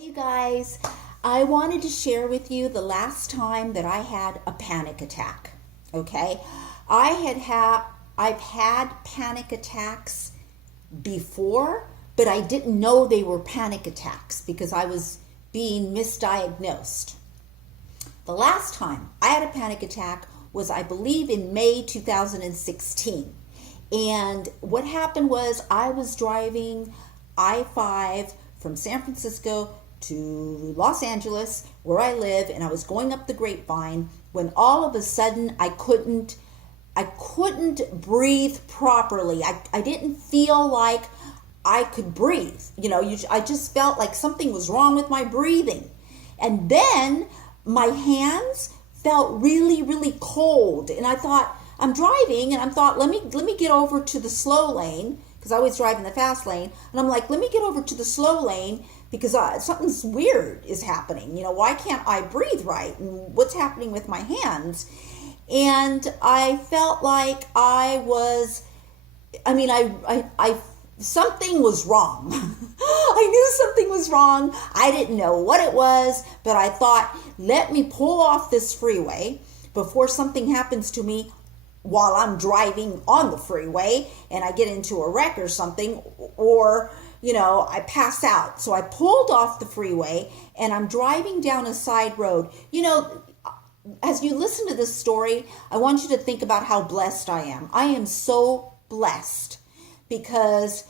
You guys, I wanted to share with you the last time that I had a panic attack. Okay, I've had panic attacks before, but I didn't know they were panic attacks because I was being misdiagnosed. The last time I had a panic attack was, I believe, in May 2016. And what happened was I was driving I-5 from San Francisco to Los Angeles, where I live, and I was going up the Grapevine when all of a sudden I couldn't breathe properly. I didn't feel like I could breathe. I just felt like something was wrong with my breathing. And then my hands felt really, really cold. And I thought, I'm driving, and I thought, let me get over to the slow lane, because I always drive in the fast lane. And I'm like, let me get over to the slow lane because something's weird is happening. Why can't I breathe right? And what's happening with my hands? And I felt like something was wrong. I knew something was wrong. I didn't know what it was, but I thought, let me pull off this freeway before something happens to me while I'm driving on the freeway and I get into a wreck or something, or I pass out. So I pulled off the freeway and I'm driving down a side road. As you listen to this story, I want you to think about how blessed I am. I am so blessed because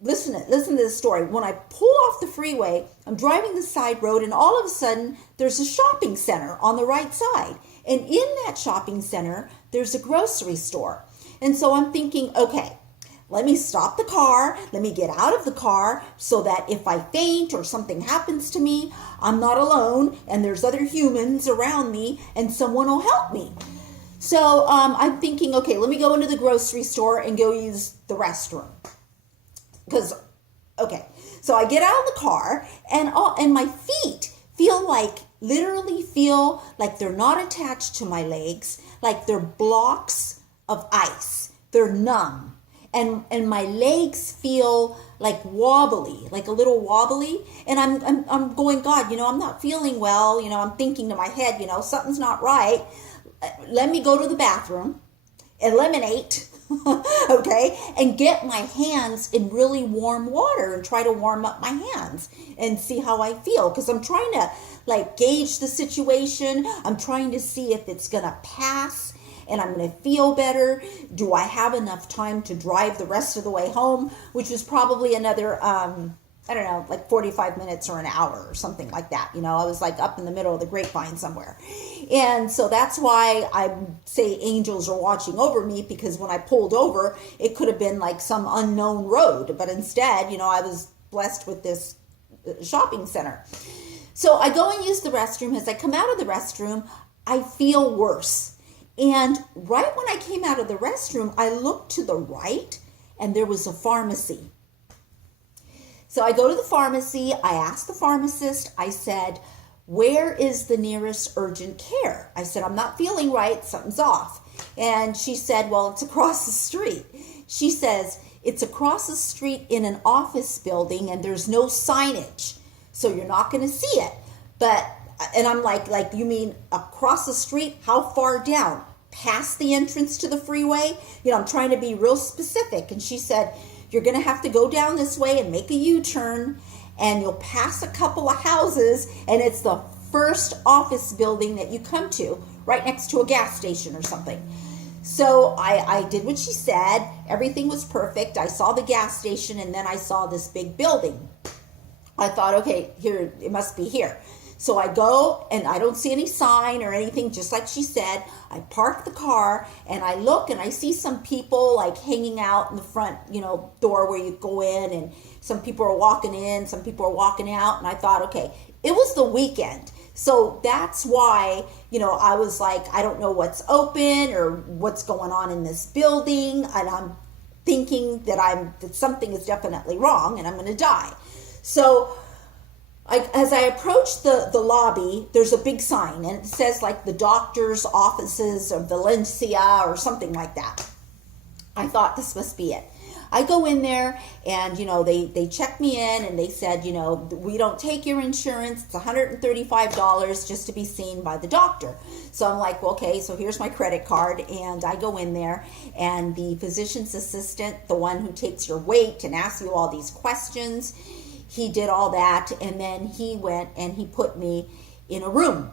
listen to this story. When I pull off the freeway, I'm driving the side road, and all of a sudden there's a shopping center on the right side. And in that shopping center, there's a grocery store. And so I'm thinking, okay, let me stop the car. Let me get out of the car so that if I faint or something happens to me, I'm not alone and there's other humans around me and someone will help me. So I'm thinking, okay, let me go into the grocery store and go use the restroom. So I get out of the car and my feet literally feel like they're not attached to my legs, like they're blocks of ice. They're numb. And my legs feel like wobbly, like a little wobbly. And I'm going, God, I'm not feeling well. I'm thinking to my head, something's not right. Let me go to the bathroom, eliminate, okay, and get my hands in really warm water and try to warm up my hands and see how I feel. Because I'm trying to gauge the situation. I'm trying to see if it's going to pass and I'm going to feel better. Do I have enough time to drive the rest of the way home? Which was probably another, 45 minutes or an hour or something like that. I was up in the middle of the Grapevine somewhere. And so that's why I say angels are watching over me, because when I pulled over, it could have been some unknown road. But instead, I was blessed with this shopping center. So I go and use the restroom. As I come out of the restroom, I feel worse. And right when I came out of the restroom, I looked to the right and there was a pharmacy. So I go to the pharmacy. I asked the pharmacist, I said, where is the nearest urgent care? I said, I'm not feeling right. Something's off. And she said, well, it's across the street. She says, it's across the street in an office building and there's no signage. So you're not going to see it. And I'm like, you mean across the street? How far down? Past the entrance to the freeway? I'm trying to be real specific. And she said, you're going to have to go down this way and make a U-turn, and you'll pass a couple of houses, and it's the first office building that you come to, right next to a gas station or something. So I did what she said. Everything was perfect. I saw the gas station, and then I saw this big building. I thought, okay, here, it must be here. So I go and I don't see any sign or anything, just like she said. I park the car and I look and I see some people hanging out in the front, door where you go in, and some people are walking in, some people are walking out. And I thought, okay, it was the weekend. So that's why, I was I don't know what's open or what's going on in this building. And I'm thinking that something is definitely wrong and I'm going to die. So as I approach the lobby, there's a big sign, and it says the doctor's offices of Valencia or something like that. I thought this must be it. I go in there and, they check me in and they said, we don't take your insurance. It's $135 just to be seen by the doctor. So I'm like, well, okay, so here's my credit card. And I go in there and the physician's assistant, the one who takes your weight and asks you all these questions, he did all that. And then he went and he put me in a room.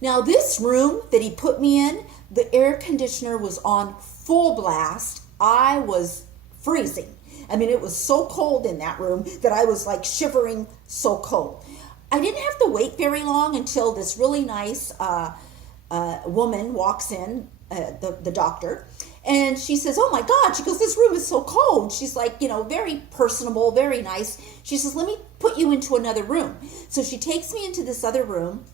Now, this room that he put me in, the air conditioner was on full blast. I was freezing. I mean, it was so cold in that room that I was like shivering, so cold. I didn't have to wait very long until this really nice woman walks in, the doctor, and she says, oh my God, she goes, this room is so cold. She's like, very personable, very nice. She says, let me put you into another room. So she takes me into this other room.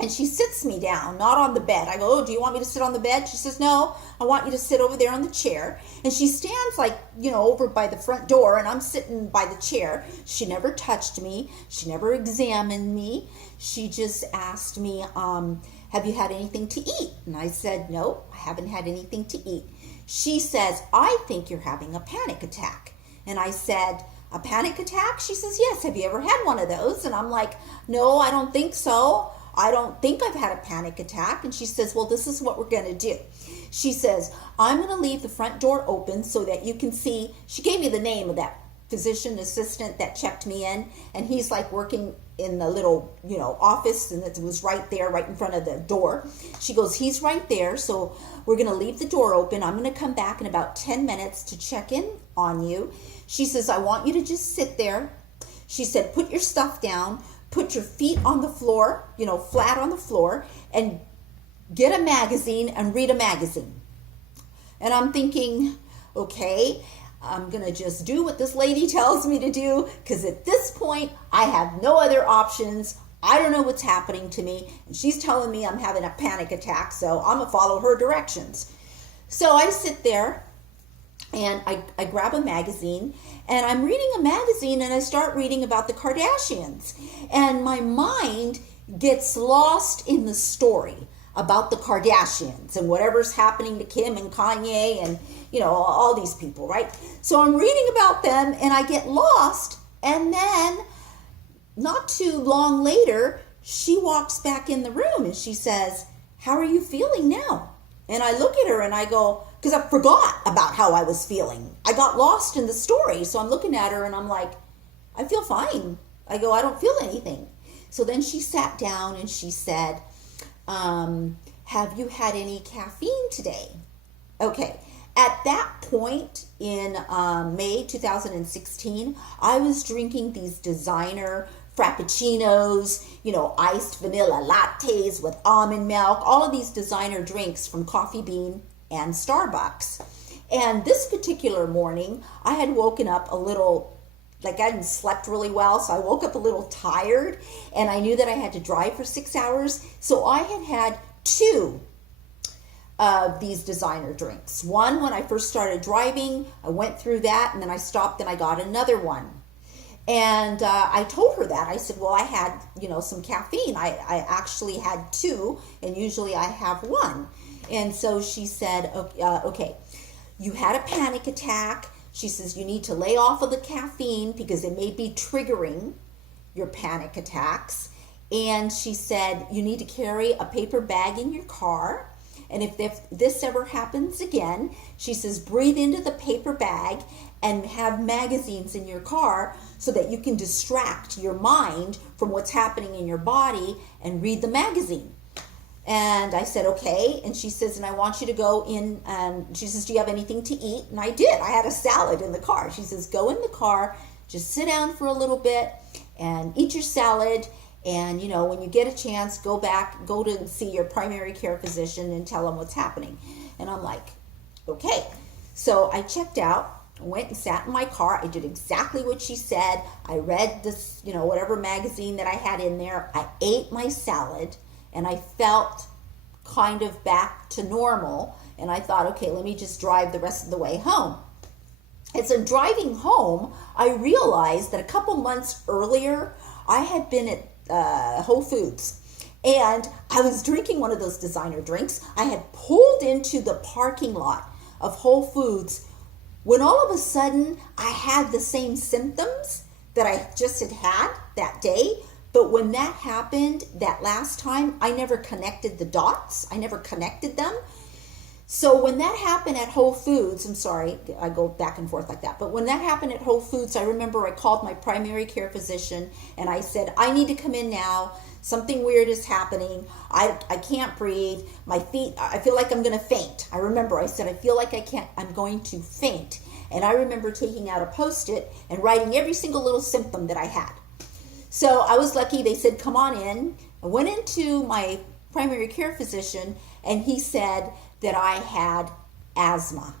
And she sits me down, not on the bed. I go, oh, do you want me to sit on the bed? She says, no, I want you to sit over there on the chair. And she stands like, over by the front door, and I'm sitting by the chair. She never touched me. She never examined me. She just asked me, have you had anything to eat? And I said, no, I haven't had anything to eat. She says, I think you're having a panic attack. And I said, a panic attack? She says, yes, have you ever had one of those? And I'm like, no, I don't think so. I don't think I've had a panic attack. And she says, well, this is what we're going to do. She says, I'm going to leave the front door open so that you can see. She gave me the name of that physician assistant that checked me in. And he's like working in the little, office. And it was right there, right in front of the door. She goes, he's right there. So we're going to leave the door open. I'm going to come back in about 10 minutes to check in on you. She says, I want you to just sit there. She said, put your stuff down. Put your feet on the floor, flat on the floor, and get a magazine and read a magazine. And I'm thinking, okay, I'm going to just do what this lady tells me to do, because at this point, I have no other options. I don't know what's happening to me, and she's telling me I'm having a panic attack, so I'm going to follow her directions. So I sit there, and I grab a magazine, and I'm reading a magazine, and I start reading about the Kardashians. And my mind gets lost in the story about the Kardashians and whatever's happening to Kim and Kanye and, all these people, right? So I'm reading about them, and I get lost. And then not too long later, she walks back in the room, and she says, how are you feeling now? And I look at her, and I go, because I forgot about how I was feeling. I got lost in the story. So I'm looking at her and I'm like, I feel fine. I go, I don't feel anything. So then she sat down and she said, have you had any caffeine today? Okay. At that point in May 2016, I was drinking these designer frappuccinos, iced vanilla lattes with almond milk, all of these designer drinks from Coffee Bean and Starbucks. And this particular morning, I had woken up a little, like I hadn't slept really well, so I woke up a little tired, and I knew that I had to drive for 6 hours. So I had 2 of these designer drinks. One, when I first started driving, I went through that, and then I stopped and I got another one. And I told her that. I said, well, I had, some caffeine. I actually had 2, and usually I have 1. And so she said, okay, you had a panic attack. She says, you need to lay off of the caffeine because it may be triggering your panic attacks. And she said, you need to carry a paper bag in your car. And if this ever happens again, she says, breathe into the paper bag and have magazines in your car so that you can distract your mind from what's happening in your body and read the magazine. And I said, okay. And she says, and I want you to go in, and she says, do you have anything to eat? And I did. I had a salad in the car. She says, go in the car, just sit down for a little bit and eat your salad. And, when you get a chance, go to see your primary care physician and tell them what's happening. And I'm like, okay. So I checked out, went and sat in my car. I did exactly what she said. I read this, whatever magazine that I had in there. I ate my salad. And I felt kind of back to normal. And I thought, okay, let me just drive the rest of the way home. And so driving home, I realized that a couple months earlier, I had been at Whole Foods. And I was drinking one of those designer drinks. I had pulled into the parking lot of Whole Foods when all of a sudden I had the same symptoms that I just had that day. But when that happened that last time, I never connected the dots. I never connected them. So when that happened at Whole Foods, I'm sorry, I go back and forth like that. But when that happened at Whole Foods, I remember I called my primary care physician and I said, I need to come in now. Something weird is happening. I can't breathe. My feet, I feel like I'm going to faint. I remember I said, I feel like I'm going to faint. And I remember taking out a Post-it and writing every single little symptom that I had. So I was lucky. They said, come on in. I went into my primary care physician and he said that I had asthma.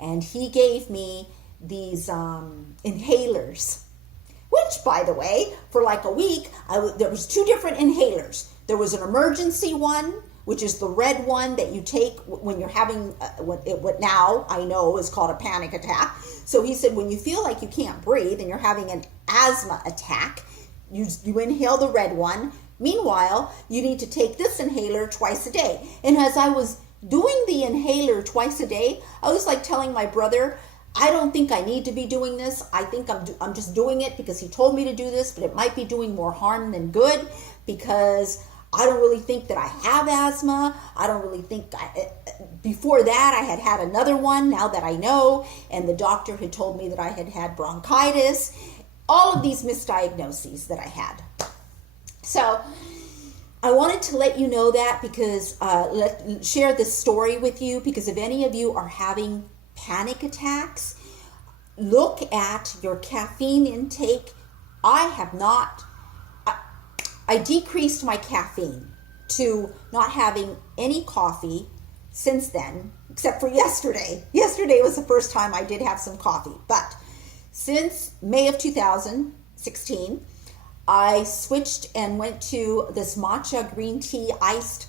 And he gave me these inhalers, which, by the way, for like a week, there was 2 different inhalers. There was an emergency one, which is the red one that you take when you're having what now I know is called a panic attack. So he said, when you feel like you can't breathe and you're having an asthma attack, you inhale the red one. Meanwhile, you need to take this inhaler twice a day. And as I was doing the inhaler twice a day, I was like telling my brother, I don't think I need to be doing this. I think I'm just doing it because he told me to do this, but it might be doing more harm than good because I don't really think that I have asthma. I don't really think, before that I had another one now that I know, and the doctor had told me that I had bronchitis, all of these misdiagnoses that I had. So I wanted to let you know that because share this story with you, because if any of you are having panic attacks, look at your caffeine intake. I decreased my caffeine to not having any coffee since then, except for yesterday. Yesterday was the first time I did have some coffee, but since May of 2016, I switched and went to this matcha green tea iced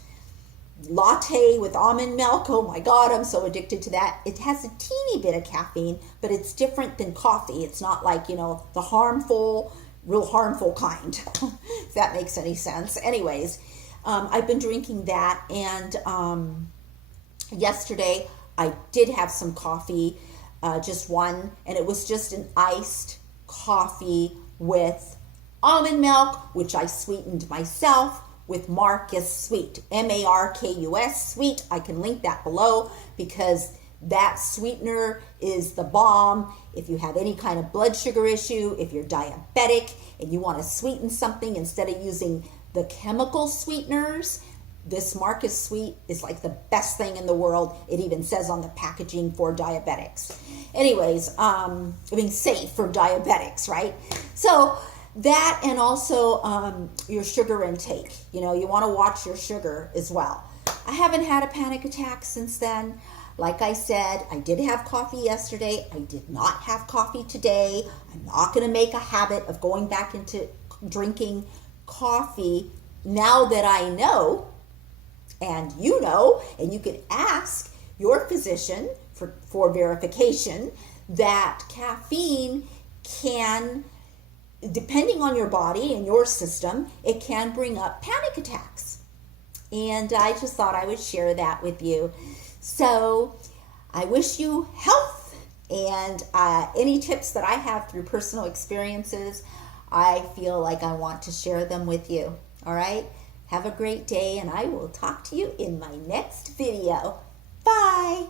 latte with almond milk. Oh my God, I'm so addicted to that. It has a teeny bit of caffeine, but it's different than coffee. It's not like, the real harmful kind, if that makes any sense. Anyways, I've been drinking that, and yesterday I did have some coffee, just one, and it was just an iced coffee with almond milk, which I sweetened myself with Markus Sweet, Markus Sweet. I can link that below because that sweetener is the bomb. If you have any kind of blood sugar issue, if you're diabetic and you want to sweeten something instead of using the chemical sweeteners, this Markus Sweet is like the best thing in the world. It even says on the packaging for diabetics. Anyways, safe for diabetics, right? So that, and also your sugar intake. You want to watch your sugar as well. I haven't had a panic attack since then. Like I said, I did have coffee yesterday. I did not have coffee today. I'm not going to make a habit of going back into drinking coffee now that I know, and and you can ask your physician for verification that caffeine can, depending on your body and your system, it can bring up panic attacks. And I just thought I would share that with you. So I wish you health, and any tips that I have through personal experiences, I feel like I want to share them with you. All right? Have a great day, and I will talk to you in my next video. Bye.